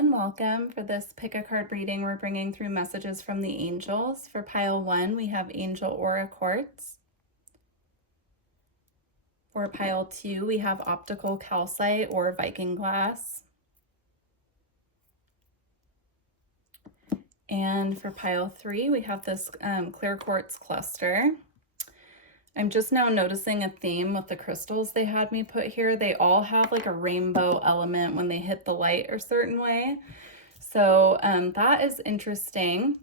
and welcome. For this pick a card reading, we're bringing through messages from the angels. For pile 1, we have Angel Aura Quartz. For pile 2, we have Optical Calcite or Viking Glass. And for pile 3, we have this Clear Quartz Cluster. I'm just now noticing a theme with the crystals they had me put here. They all have like a rainbow element when they hit the light a certain way. So that is interesting.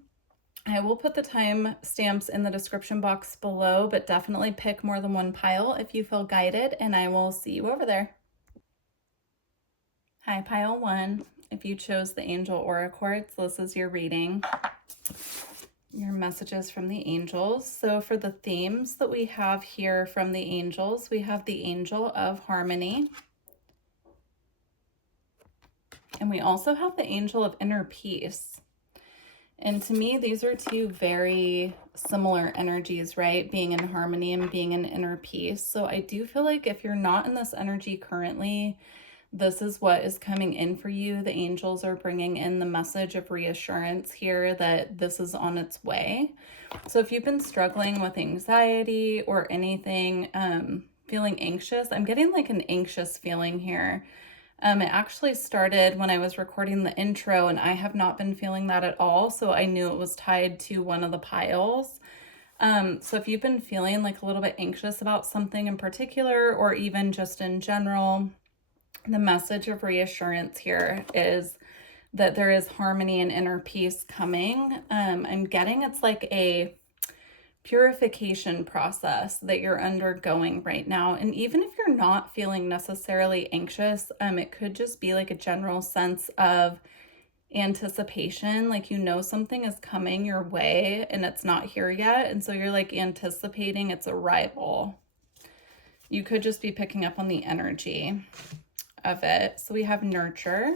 I will put the time stamps in the description box below, but definitely pick more than one pile if you feel guided, and I will see you over there. Hi, pile 1. If you chose the Angel Aura Quartz, this is your reading. Your messages from the angels. So for the themes that we have here from the angels, we have the Angel of Harmony. And we also have the Angel of Inner Peace. And to me, these are two very similar energies, right? Being in harmony and being in inner peace. So I do feel like if you're not in this energy currently, this is what is coming in for you. The angels are bringing in the message of reassurance here that this is on its way. So if you've been struggling with anxiety or anything, feeling anxious, I'm getting like an anxious feeling here. It actually started when I was recording the intro, and I have not been feeling that at all. So I knew it was tied to one of the piles. So if you've been feeling like a little bit anxious about something in particular, or even just in general, the message of reassurance here is that there is harmony and inner peace coming. I'm getting it's like a purification process that you're undergoing right now. And even if you're not feeling necessarily anxious, it could just be like a general sense of anticipation, like you know something is coming your way and it's not here yet, and so you're like anticipating its arrival. You could just be picking up on the energy of it. So we have nurture,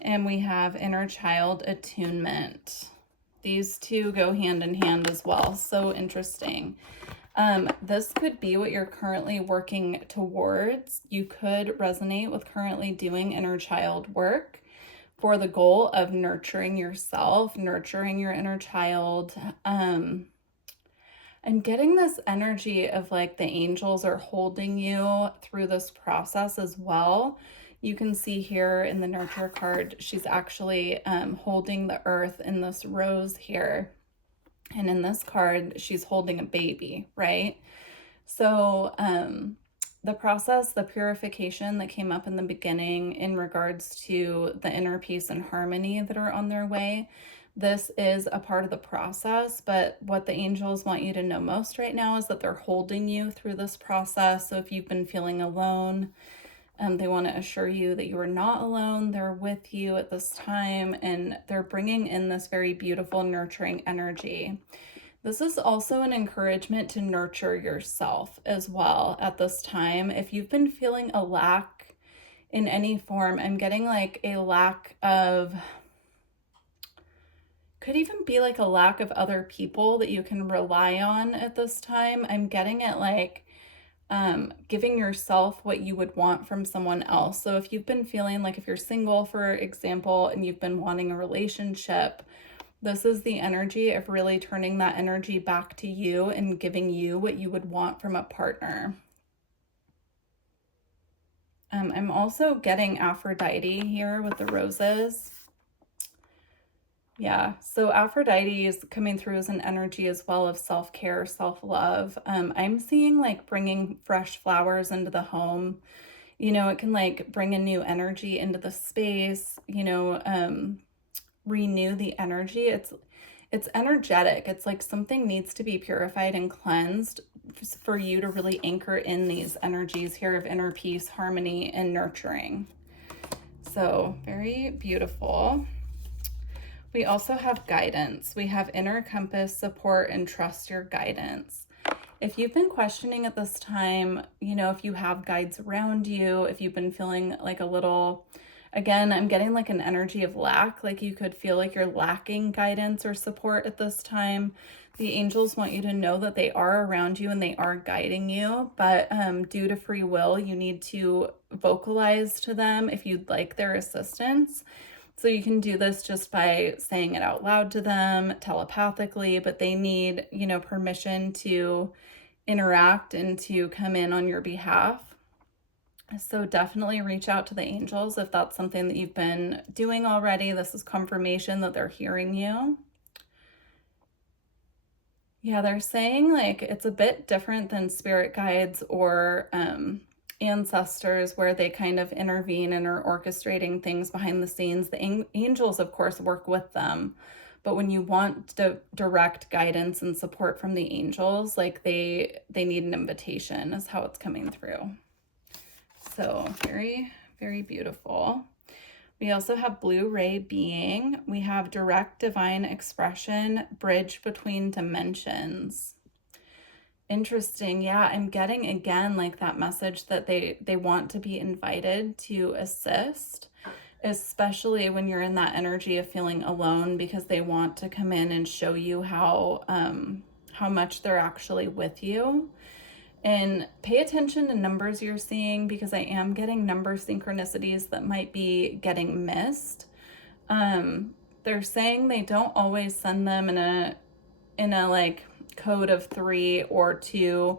and we have inner child attunement. These two go hand in hand as well. So interesting. This could be what you're currently working towards. You could resonate with currently doing inner child work for the goal of nurturing yourself, nurturing your inner child. I'm getting this energy of like the angels are holding you through this process as well. You can see here in the nurture card, she's actually holding the earth in this rose here. And in this card, she's holding a baby, right? So the process, the purification that came up in the beginning in regards to the inner peace and harmony that are on their way, this is a part of the process. But what the angels want you to know most right now is that they're holding you through this process. So if you've been feeling alone, they want to assure you that you are not alone. They're with you at this time, and they're bringing in this very beautiful, nurturing energy. This is also an encouragement to nurture yourself as well at this time. If you've been feeling a lack in any form, I'm getting like a lack of, could even be like a lack of other people that you can rely on at this time. I'm getting it like, giving yourself what you would want from someone else. So if you've been feeling like, if you're single, for example, and you've been wanting a relationship, this is the energy of really turning that energy back to you and giving you what you would want from a partner. I'm also getting Aphrodite here with the roses. Yeah, so Aphrodite is coming through as an energy as well of self-care, self-love. I'm seeing like bringing fresh flowers into the home. You know, it can like bring a new energy into the space, you know, renew the energy. It's energetic. It's like something needs to be purified and cleansed for you to really anchor in these energies here of inner peace, harmony, and nurturing. So very beautiful. We also have guidance. We have inner compass, support, and trust your guidance. If you've been questioning at this time, you know, if you have guides around you, if you've been feeling like a little, again, I'm getting like an energy of lack, like you could feel like you're lacking guidance or support at this time. The angels want you to know that they are around you and they are guiding you, but due to free will, you need to vocalize to them if you'd like their assistance. So you can do this just by saying it out loud to them telepathically, but they need, you know, permission to interact and to come in on your behalf. So definitely reach out to the angels if that's something that you've been doing already. This is confirmation that they're hearing you. Yeah, they're saying like it's a bit different than spirit guides or ancestors where they kind of intervene and are orchestrating things behind the scenes. The angels, of course, work with them. But when you want direct guidance and support from the angels, like they need an invitation is how it's coming through. So very, very beautiful. We also have blue ray being. We have direct divine expression, bridge between dimensions. Interesting. Yeah, I'm getting again like that message that they want to be invited to assist, especially when you're in that energy of feeling alone, because they want to come in and show you how much they're actually with you. And pay attention to numbers you're seeing, because I am getting number synchronicities that might be getting missed. They're saying they don't always send them in a like code of 3 or 2.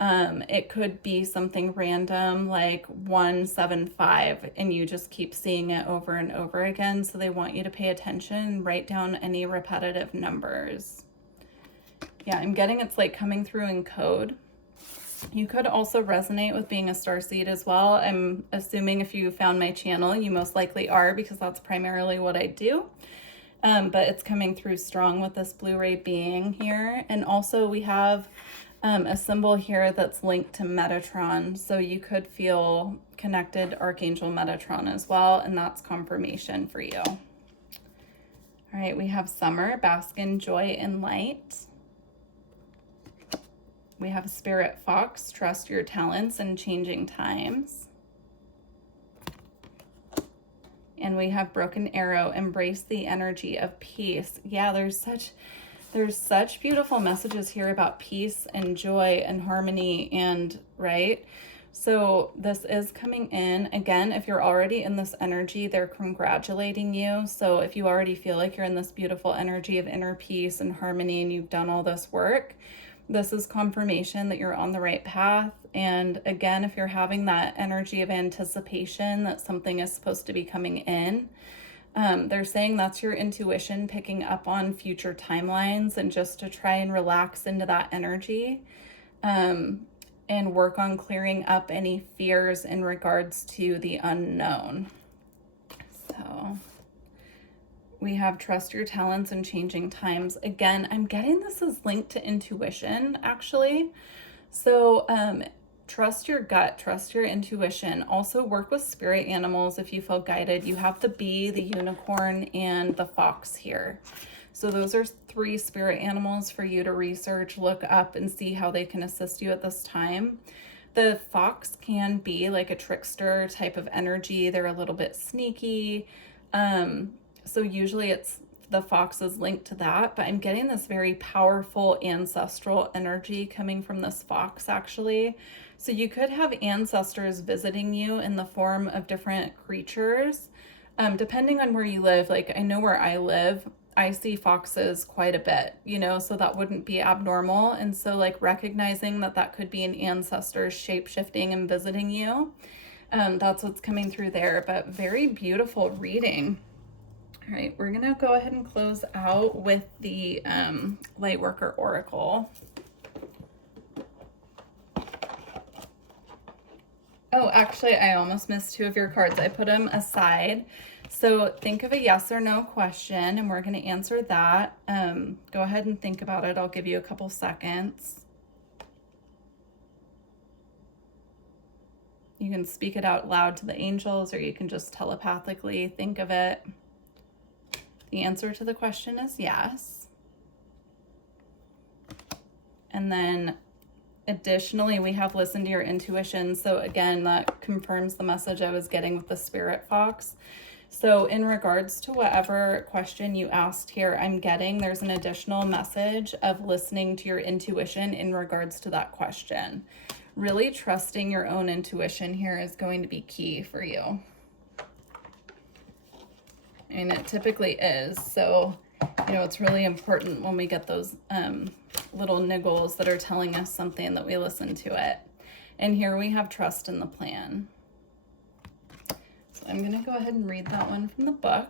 It could be something random like 175, and you just keep seeing it over and over again. So they want you to pay attention and write down any repetitive numbers. Yeah, I'm getting it's like coming through in code. You could also resonate with being a starseed as well. I'm assuming if you found my channel, you most likely are, because that's primarily what I do. But it's coming through strong with this blue ray being here. And also we have a symbol here that's linked to Metatron. So you could feel connected Archangel Metatron as well. And that's confirmation for you. All right, we have summer, bask in joy and light. We have Spirit Fox, trust your talents in changing times. And we have Broken Arrow, embrace the energy of peace. Yeah, there's such beautiful messages here about peace and joy and harmony, and right? So this is coming in. Again, if you're already in this energy, they're congratulating you. So if you already feel like you're in this beautiful energy of inner peace and harmony and you've done all this work, this is confirmation that you're on the right path. And again, if you're having that energy of anticipation that something is supposed to be coming in, they're saying that's your intuition picking up on future timelines, and just to try and relax into that energy and work on clearing up any fears in regards to the unknown. So we have trust your talents in changing times. Again, I'm getting this is linked to intuition, actually. So trust your gut, trust your intuition. Also work with spirit animals if you feel guided. You have the bee, the unicorn, and the fox here. So those are 3 spirit animals for you to research, look up, and see how they can assist you at this time. The fox can be like a trickster type of energy. They're a little bit sneaky. So usually it's the fox is linked to that, but I'm getting this very powerful ancestral energy coming from this fox, actually. So you could have ancestors visiting you in the form of different creatures, depending on where you live. Like I know where I live, I see foxes quite a bit, you know, so that wouldn't be abnormal. And so like recognizing that that could be an ancestor shape-shifting and visiting you, that's what's coming through there. But very beautiful reading. All right, we're gonna go ahead and close out with the Lightworker Oracle. Oh, actually, I almost missed 2 of your cards. I put them aside. So think of a yes or no question, and we're gonna answer that. Go ahead and think about it. I'll give you a couple seconds. You can speak it out loud to the angels, or you can just telepathically think of it. The answer to the question is yes. And then additionally, we have listened to your intuition. So again, that confirms the message I was getting with the Spirit Fox. So in regards to whatever question you asked here, I'm getting there's an additional message of listening to your intuition in regards to that question, really trusting your own intuition here is going to be key for you. And it typically is. So, you know, it's really important when we get those little niggles that are telling us something that we listen to it. And here we have trust in the plan. So I'm going to go ahead and read that one from the book.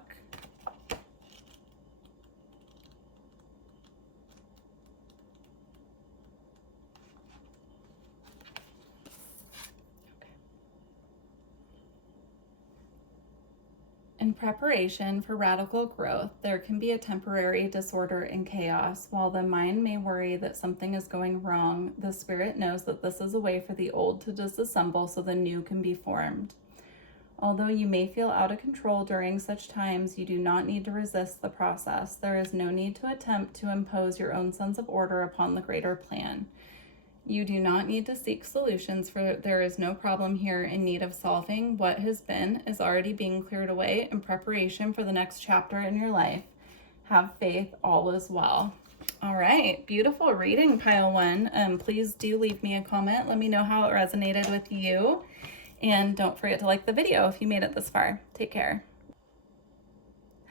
In preparation for radical growth, there can be a temporary disorder and chaos. While the mind may worry that something is going wrong, the spirit knows that this is a way for the old to disassemble so the new can be formed. Although you may feel out of control during such times, you do not need to resist the process. There is no need to attempt to impose your own sense of order upon the greater plan. You do not need to seek solutions, for there is no problem here in need of solving. What has been is already being cleared away in preparation for the next chapter in your life. Have faith, all is well. All right, beautiful reading, pile one. Please do leave me a comment. Let me know how it resonated with you. And don't forget to like the video if you made it this far. Take care.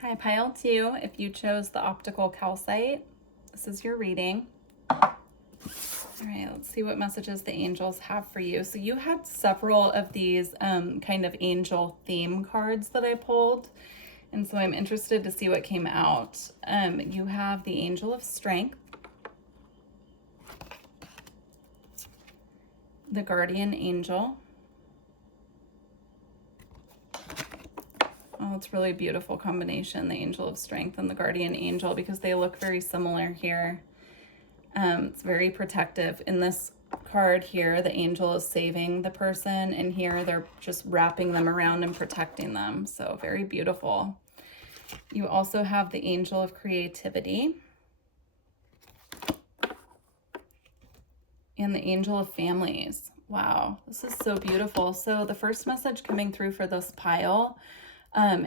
Hi, pile two. If you chose the optical calcite, this is your reading. All right, let's see what messages the angels have for you. So you had several of these kind of angel theme cards that I pulled. And so I'm interested to see what came out. You have the Angel of Strength, the Guardian Angel. Oh, it's really a beautiful combination, the Angel of Strength and the Guardian Angel, because they look very similar here. It's very protective. In this card here, the angel is saving the person, and here they're just wrapping them around and protecting them. So very beautiful. You also have the Angel of Creativity and the Angel of Families. Wow, this is so beautiful. So the first message coming through for this pile,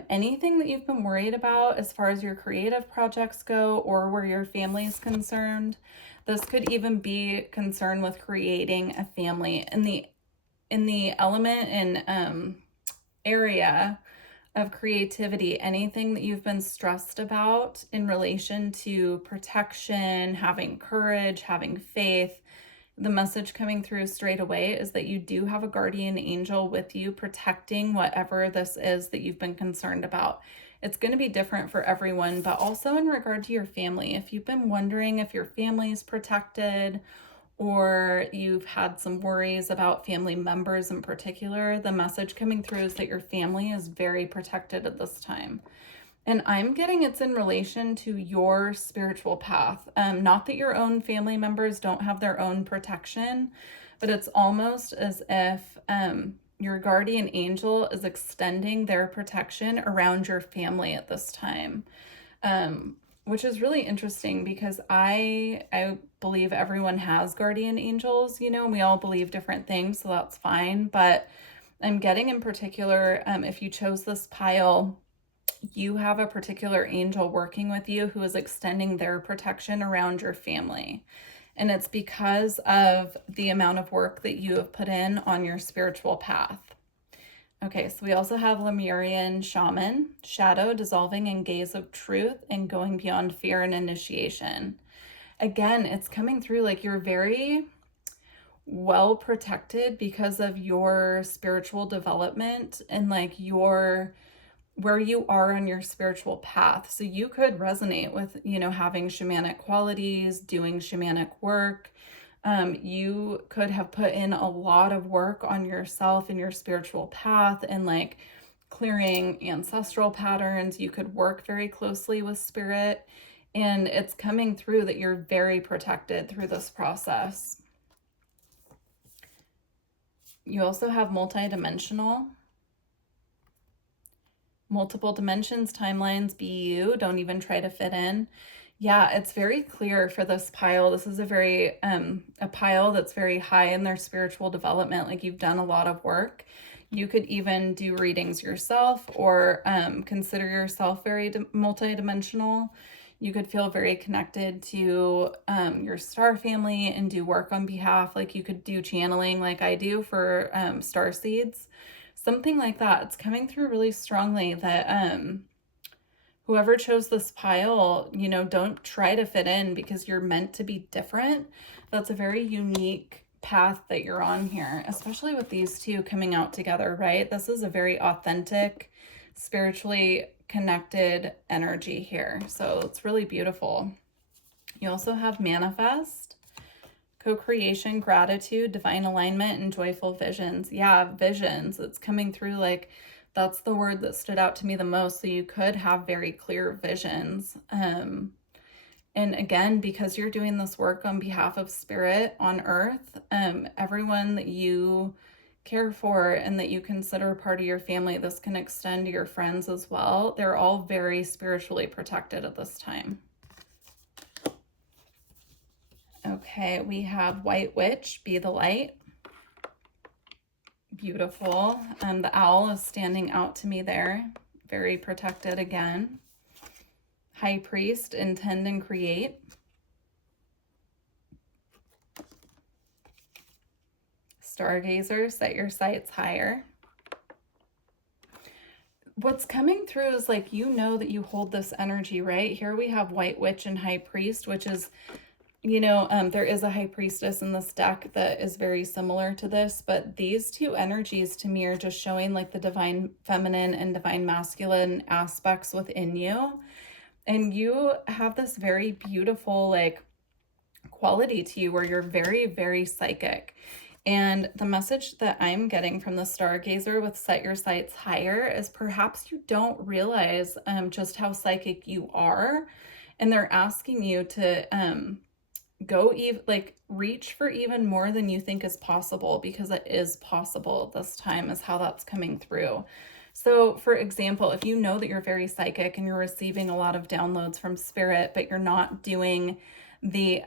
anything that you've been worried about as far as your creative projects go or where your family is concerned, this could even be concerned with creating a family. In the element and area of creativity, anything that you've been stressed about in relation to protection, having courage, having faith, the message coming through straight away is that you do have a guardian angel with you protecting whatever this is that you've been concerned about. It's going to be different for everyone, but also in regard to your family. If you've been wondering if your family is protected or you've had some worries about family members in particular, the message coming through is that your family is very protected at this time. And I'm getting it's in relation to your spiritual path. Not that your own family members don't have their own protection, but it's almost as if your guardian angel is extending their protection around your family at this time, which is really interesting because I believe everyone has guardian angels, you know, and we all believe different things, so that's fine. But I'm getting in particular, if you chose this pile, you have a particular angel working with you who is extending their protection around your family. And it's because of the amount of work that you have put in on your spiritual path. Okay, so we also have Lemurian Shaman, Shadow, Dissolving in Gaze of Truth, and Going Beyond Fear and Initiation. Again, it's coming through like you're very well protected because of your spiritual development and like where you are on your spiritual path. So you could resonate with, you know, having shamanic qualities, doing shamanic work. You could have put in a lot of work on yourself and your spiritual path and like clearing ancestral patterns. You could work very closely with spirit, and it's coming through that you're very protected through this process. You also have multidimensional. Multiple dimensions, timelines, be you. Don't even try to fit in. Yeah, it's very clear for this pile. This is a pile that's very high in their spiritual development. Like you've done a lot of work. You could even do readings yourself or consider yourself very multidimensional. You could feel very connected to your star family and do work on behalf. Like you could do channeling like I do for star seeds, something like that. It's coming through really strongly that whoever chose this pile, you know, don't try to fit in because you're meant to be different. That's a very unique path that you're on here, especially with these two coming out together, right? This is a very authentic, spiritually connected energy here. So it's really beautiful. You also have manifest, co-creation, gratitude, divine alignment, and joyful visions. Yeah, visions. It's coming through like that's the word that stood out to me the most. So you could have very clear visions. And again, because you're doing this work on behalf of spirit on earth, everyone that you care for and that you consider part of your family, this can extend to your friends as well. They're all very spiritually protected at this time. Okay, we have White Witch, be the light. Beautiful. The owl is standing out to me there. Very protected again. High Priest, intend and create. Stargazer, set your sights higher. What's coming through is like, you know that you hold this energy, right? Here we have White Witch and High Priest, which is, you know, there is a High Priestess in this deck that is very similar to this, but these two energies to me are just showing like the divine feminine and divine masculine aspects within you. And you have this very beautiful like quality to you where you're very, very psychic. And the message that I'm getting from the Stargazer with set your sights higher is perhaps you don't realize just how psychic you are. And they're asking you to go like reach for even more than you think is possible, because it is possible this time is how that's coming through. So for example, if you know that you're very psychic and you're receiving a lot of downloads from spirit, but you're not doing the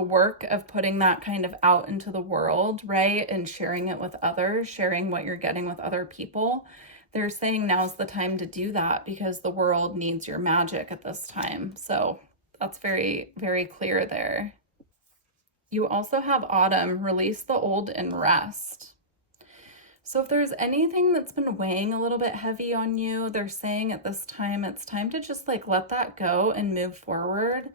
work of putting that kind of out into the world, right? And sharing it with others, sharing what you're getting with other people. They're saying now's the time to do that because the world needs your magic at this time. So that's very, very clear there. You also have Autumn, release the old and rest. So if there's anything that's been weighing a little bit heavy on you, they're saying at this time, it's time to just like let that go and move forward.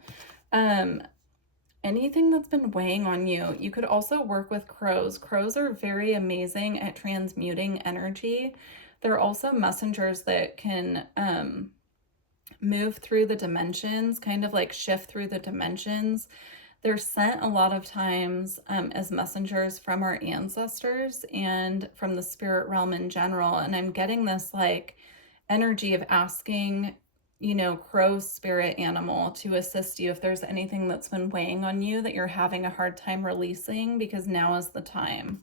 Anything that's been weighing on you. You could also work with crows. Crows are very amazing at transmuting energy. They're also messengers that can move through the dimensions, kind of like shift through the dimensions. They're sent a lot of times as messengers from our ancestors and from the spirit realm in general. And I'm getting this like energy of asking, you know, crow spirit animal to assist you if there's anything that's been weighing on you that you're having a hard time releasing, because now is the time.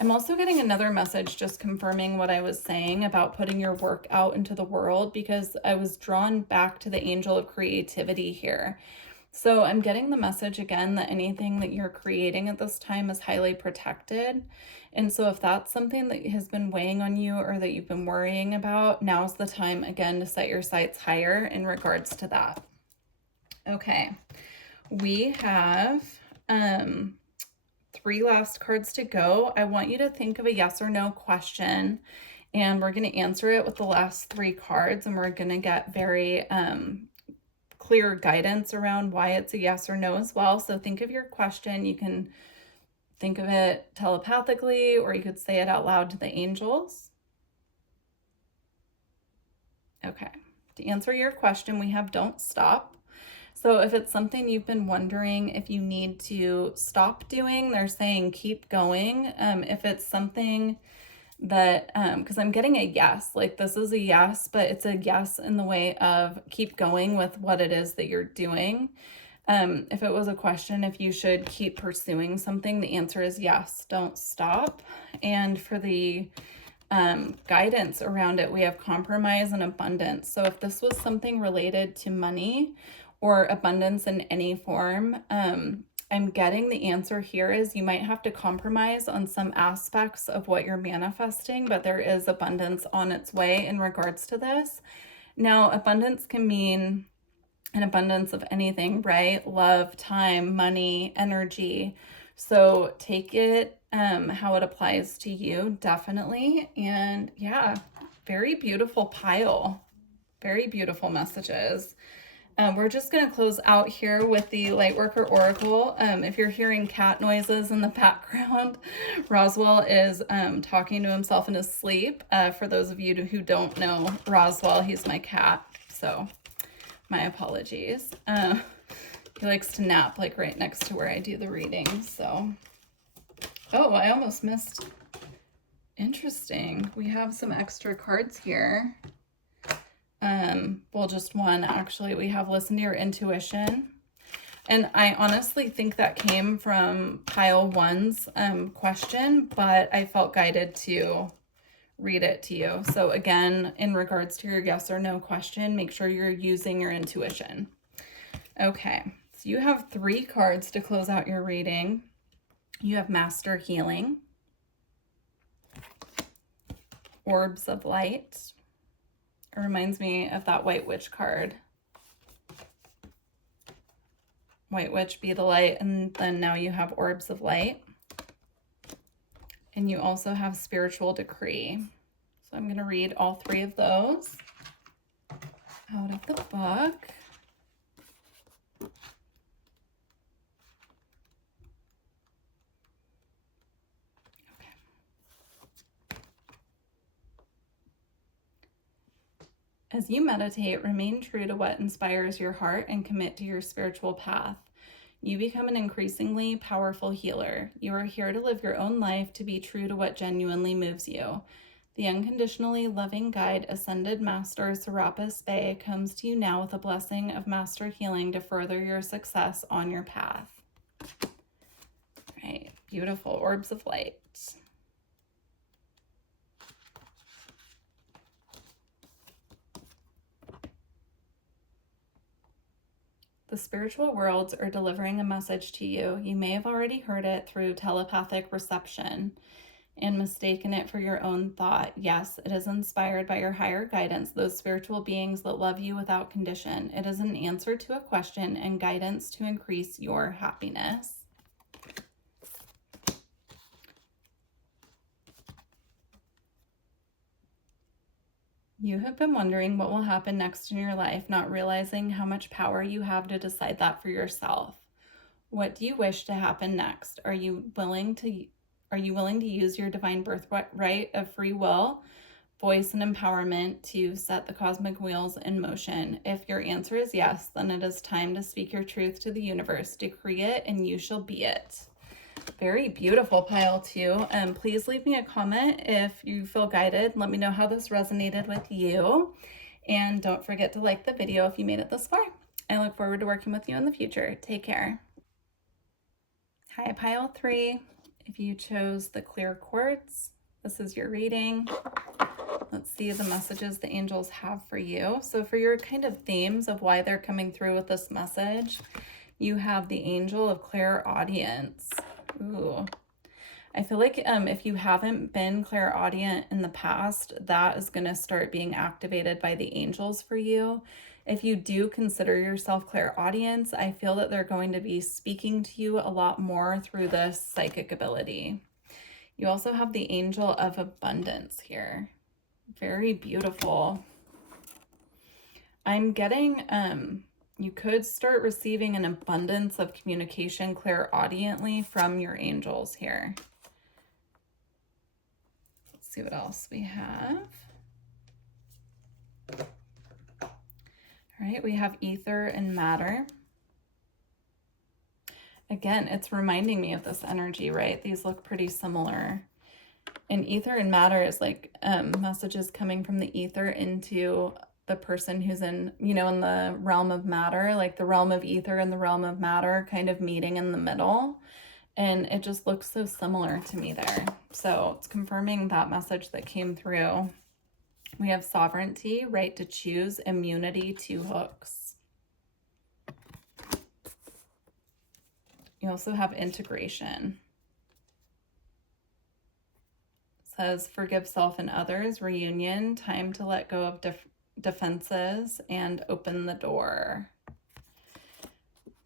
I'm also getting another message just confirming what I was saying about putting your work out into the world, because I was drawn back to the angel of creativity here. So I'm getting the message again that anything that you're creating at this time is highly protected. And so if that's something that has been weighing on you or that you've been worrying about, now's the time again to set your sights higher in regards to that. Okay, we have 3 last cards to go. I want you to think of a yes or no question, and we're going to answer it with the last 3 cards, and we're going to get very clear guidance around why it's a yes or no as well. So think of your question. You can think of it telepathically, or you could say it out loud to the angels. Okay, to answer your question, we have don't stop. So if it's something you've been wondering if you need to stop doing, they're saying keep going. If it's something that, because I'm getting a yes, like this is a yes, but it's a yes in the way of keep going with what it is that you're doing. If it was a question, if you should keep pursuing something, the answer is yes, don't stop. And for the guidance around it, we have compromise and abundance. So if this was something related to money or abundance in any form, I'm getting the answer here is you might have to compromise on some aspects of what you're manifesting, but there is abundance on its way in regards to this. Now, abundance can mean an abundance of anything, right? Love, time, money, energy. So take it how it applies to you, definitely. And yeah, very beautiful pile. Very beautiful messages. We're just going to close out here with the Lightworker Oracle. If you're hearing cat noises in the background, Roswell is talking to himself in his sleep. For those of you who don't know Roswell, he's my cat. So my apologies. He likes to nap like right next to where I do the reading. So, oh, I almost missed. Interesting. We have some extra cards here. Well, just one actually. We have listen to your intuition. And I honestly think that came from pile 1's question, but I felt guided to read it to you. So again, in regards to your yes or no question, make sure you're using your intuition. Okay, so you have 3 cards to close out your reading. You have Master Healing, Orbs of Light. It reminds me of that White Witch card. White Witch, be the light, and then now you have Orbs of Light. And you also have Spiritual Decree. So I'm going to read all 3 of those out of the book. As you meditate, remain true to what inspires your heart and commit to your spiritual path. You become an increasingly powerful healer. You are here to live your own life, to be true to what genuinely moves you. The unconditionally loving guide, Ascended Master Serapis Bey, comes to you now with a blessing of Master Healing to further your success on your path. Right, beautiful Orbs of Light. The spiritual worlds are delivering a message to you. You may have already heard it through telepathic reception and mistaken it for your own thought. Yes, it is inspired by your higher guidance, those spiritual beings that love you without condition. It is an answer to a question and guidance to increase your happiness. You have been wondering what will happen next in your life, not realizing how much power you have to decide that for yourself. What do you wish to happen next? Are you willing to use your divine birthright of free will, voice, and empowerment to set the cosmic wheels in motion? If your answer is yes, then it is time to speak your truth to the universe. Decree it and you shall be it. Very beautiful pile 2. Please leave me a comment if you feel guided. Let me know how this resonated with you. And don't forget to like the video if you made it this far. I look forward to working with you in the future. Take care. Hi, pile 3. If you chose the clear quartz, this is your reading. Let's see the messages the angels have for you. So for your kind of themes of why they're coming through with this message, you have the angel of clairaudience. Ooh. I feel like if you haven't been clairaudient in the past, that is going to start being activated by the angels for you. If you do consider yourself clairaudience, I feel that they're going to be speaking to you a lot more through this psychic ability. You also have the angel of abundance here. Very beautiful. I'm getting, you could start receiving an abundance of communication clairaudiently from your angels here. Let's see what else we have. All right, we have ether and matter. Again, it's reminding me of this energy, right? These look pretty similar. And ether and matter is like messages coming from the ether into the person who's in, you know, in the realm of matter, like the realm of ether and the realm of matter kind of meeting in the middle. And it just looks so similar to me there. So it's confirming that message that came through. We have sovereignty, right to choose, immunity, 2 hooks. You also have integration. It says forgive self and others, reunion, time to let go of defenses and open the door.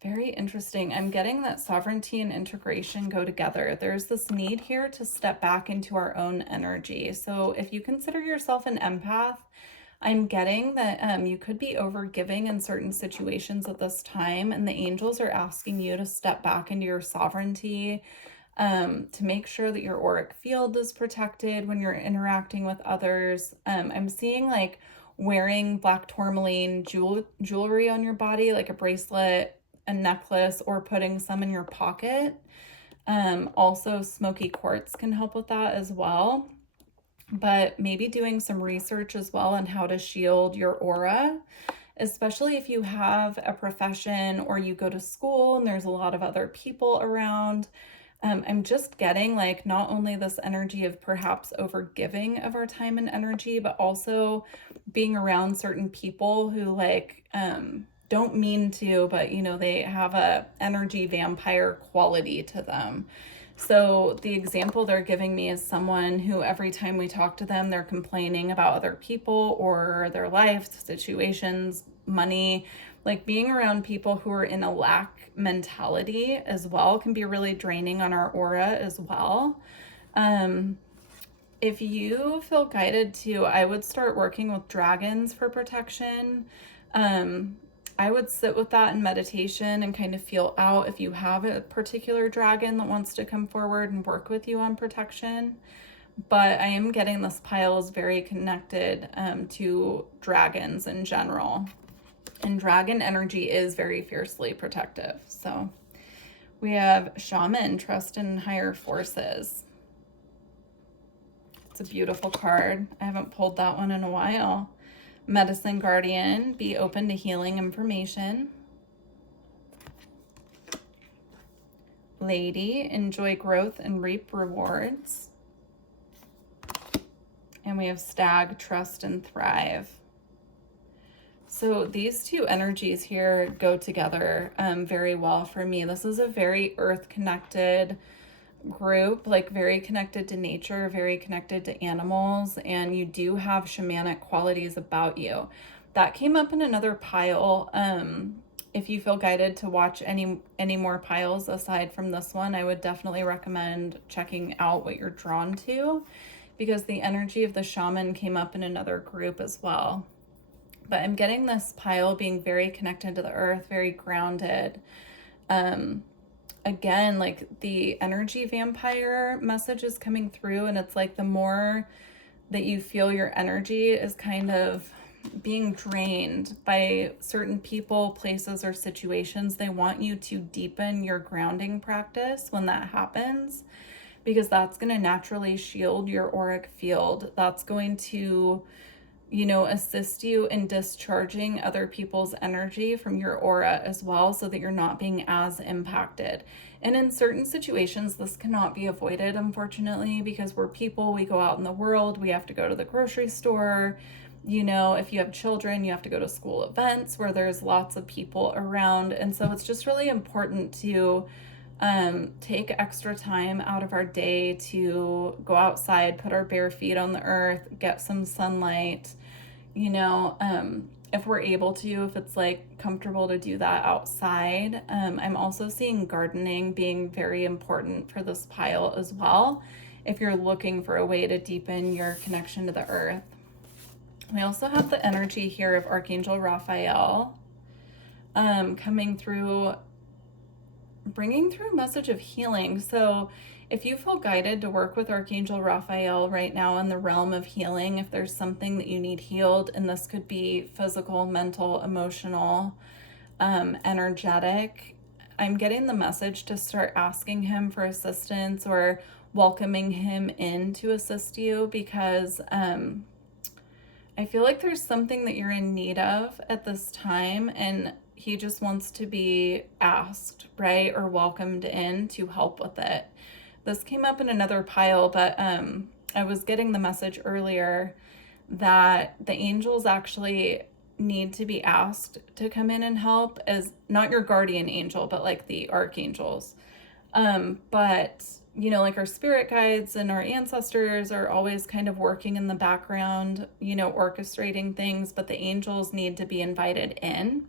Very interesting. I'm getting that sovereignty and integration go together. There's this need here to step back into our own energy. So if you consider yourself an empath, I'm getting that you could be overgiving in certain situations at this time, and the angels are asking you to step back into your sovereignty, to make sure that your auric field is protected when you're interacting with others. I'm seeing like wearing black tourmaline jewelry on your body, like a bracelet, a necklace, or putting some in your pocket. Also, smoky quartz can help with that as well. But maybe doing some research as well on how to shield your aura, especially if you have a profession or you go to school and there's a lot of other people around. I'm just getting like not only this energy of perhaps overgiving of our time and energy, but also being around certain people who like don't mean to, but you know, they have a energy vampire quality to them. So the example they're giving me is someone who every time we talk to them, they're complaining about other people or their life situations, money. Like being around people who are in a lack mentality as well can be really draining on our aura as well. If you feel guided to, I would start working with dragons for protection. I would sit with that in meditation and kind of feel out if you have a particular dragon that wants to come forward and work with you on protection. But I am getting this pile is very connected to dragons in general. And dragon energy is very fiercely protective. So we have shaman, trust in higher forces. It's a beautiful card. I haven't pulled that one in a while. Medicine guardian, be open to healing information. Lady, enjoy growth and reap rewards. And we have stag, trust and thrive. So these two energies here go together very well for me. This is a very earth connected group, like very connected to nature, very connected to animals, and you do have shamanic qualities about you. That came up in another pile. If you feel guided to watch any more piles aside from this one, I would definitely recommend checking out what you're drawn to, because the energy of the shaman came up in another group as well. But I'm getting this pile being very connected to the earth, very grounded. Again, like the energy vampire message is coming through, and it's like the more that you feel your energy is kind of being drained by certain people, places, or situations, they want you to deepen your grounding practice when that happens, because that's going to naturally shield your auric field. That's going to, you know, assist you in discharging other people's energy from your aura as well, so that you're not being as impacted. And in certain situations, this cannot be avoided, unfortunately, because we're people, we go out in the world, we have to go to the grocery store. You know, if you have children, you have to go to school events where there's lots of people around. And so it's just really important to take extra time out of our day to go outside, put our bare feet on the earth, get some sunlight, you know, if we're able to, if it's like comfortable to do that outside. I'm also seeing gardening being very important for this pile as well, if you're looking for a way to deepen your connection to the earth. We also have the energy here of Archangel Raphael coming through, bringing through a message of healing. So if you feel guided to work with Archangel Raphael right now in the realm of healing, if there's something that you need healed, and this could be physical, mental, emotional, energetic, I'm getting the message to start asking him for assistance or welcoming him in to assist you, because I feel like there's something that you're in need of at this time, and he just wants to be asked, right, or welcomed in to help with it. This came up in another pile, but I was getting the message earlier that the angels actually need to be asked to come in and help, as not your guardian angel, but like the archangels. But you know, like our spirit guides and our ancestors are always kind of working in the background, you know, orchestrating things, but the angels need to be invited in.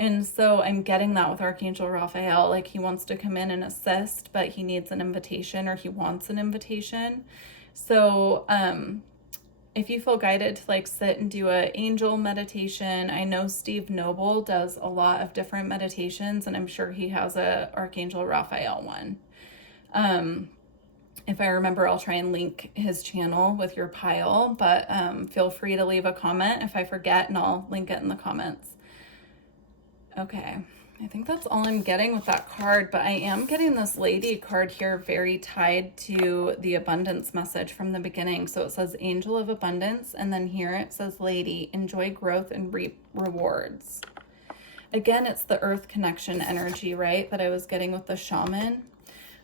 And so I'm getting that with Archangel Raphael, like he wants to come in and assist, but he needs an invitation, or he wants an invitation. So if you feel guided to like sit and do a angel meditation, I know Steve Noble does a lot of different meditations, and I'm sure he has a Archangel Raphael one. If I remember, I'll try and link his channel with your pile, but feel free to leave a comment if I forget, and I'll link it in the comments. Okay, I think that's all I'm getting with that card, but I am getting this lady card here very tied to the abundance message from the beginning. So it says Angel of Abundance, and then here it says Lady, enjoy growth and reap rewards. Again, it's the earth connection energy, right, that I was getting with the shaman.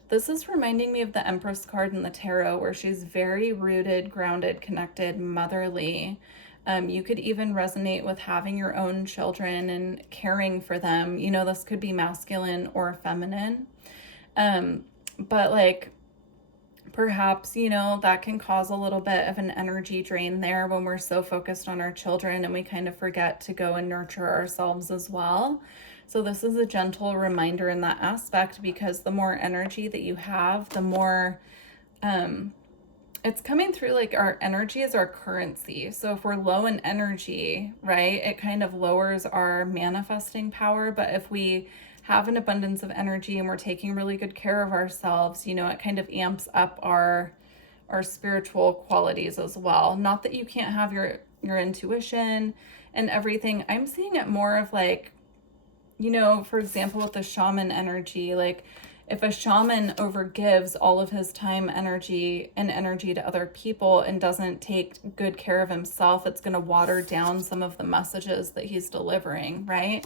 This is reminding me of the Empress card in the tarot, where she's very rooted, grounded, connected, motherly. You could even resonate with having your own children and caring for them. You know, this could be masculine or feminine. But like, perhaps, you know, that can cause a little bit of an energy drain there when we're so focused on our children and we kind of forget to go and nurture ourselves as well. So this is a gentle reminder in that aspect, because the more energy that you have, the more it's coming through like our energy is our currency. So if we're low in energy, right, it kind of lowers our manifesting power. But if we have an abundance of energy and we're taking really good care of ourselves, you know, it kind of amps up our spiritual qualities as well. Not that you can't have your intuition and everything. I'm seeing it more of like, you know, for example, with the shaman energy, like if a shaman overgives all of his time, energy to other people and doesn't take good care of himself, it's going to water down some of the messages that he's delivering, right?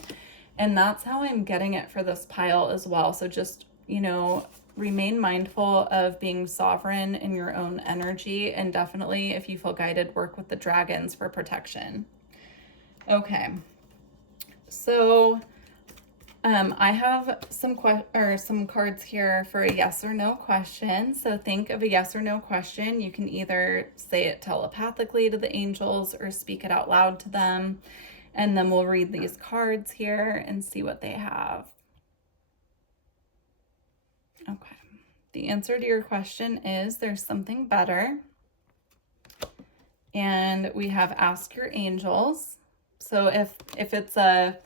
And that's how I'm getting it for this pile as well. So just, you know, remain mindful of being sovereign in your own energy, and definitely, if you feel guided, work with the dragons for protection. Okay, so I have some cards here for a yes or no question. So think of a yes or no question. You can either say it telepathically to the angels or speak it out loud to them. And then we'll read these cards here and see what they have. Okay. The answer to your question is there's something better. And we have ask your angels. So if it's a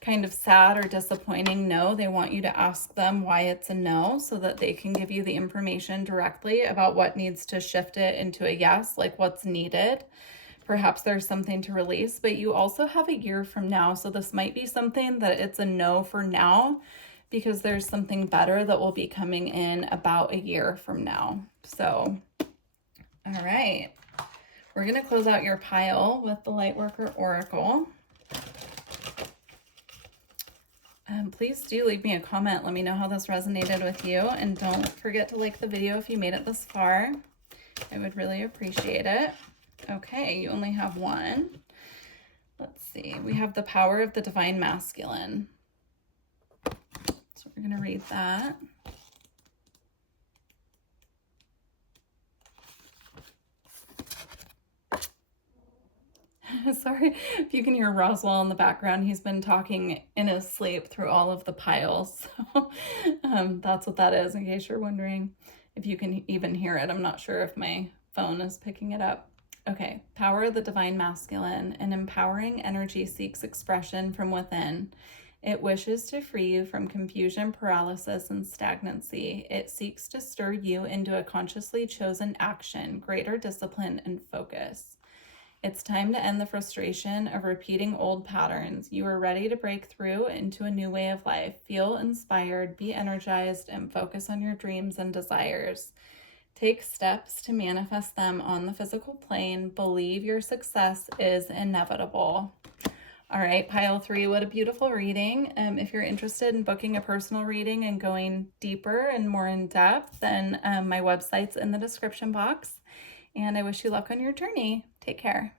kind of sad or disappointing no, they want you to ask them why it's a no, so that they can give you the information directly about what needs to shift it into a yes, like what's needed. Perhaps there's something to release, but you also have a year from now. So this might be something that it's a no for now, because there's something better that will be coming in about a year from now. So, all right, we're going to close out your pile with the Lightworker Oracle. Please do leave me a comment. Let me know how this resonated with you. And don't forget to like the video if you made it this far. I would really appreciate it. Okay, you only have one. Let's see. We have the power of the divine masculine. So we're going to read that. Sorry if you can hear Roswell in the background. He's been talking in his sleep through all of the piles. So that's what that is, in case you're wondering if you can even hear it. I'm not sure if my phone is picking it up. Okay, power of the divine masculine. An empowering energy seeks expression from within. It wishes to free you from confusion, paralysis, and stagnancy. It seeks to stir you into a consciously chosen action, greater discipline, and focus. It's time to end the frustration of repeating old patterns. You are ready to break through into a new way of life. Feel inspired, be energized, and focus on your dreams and desires. Take steps to manifest them on the physical plane. Believe your success is inevitable. All right, pile 3, what a beautiful reading. If you're interested in booking a personal reading and going deeper and more in depth, then my website's in the description box. And I wish you luck on your journey. Take care.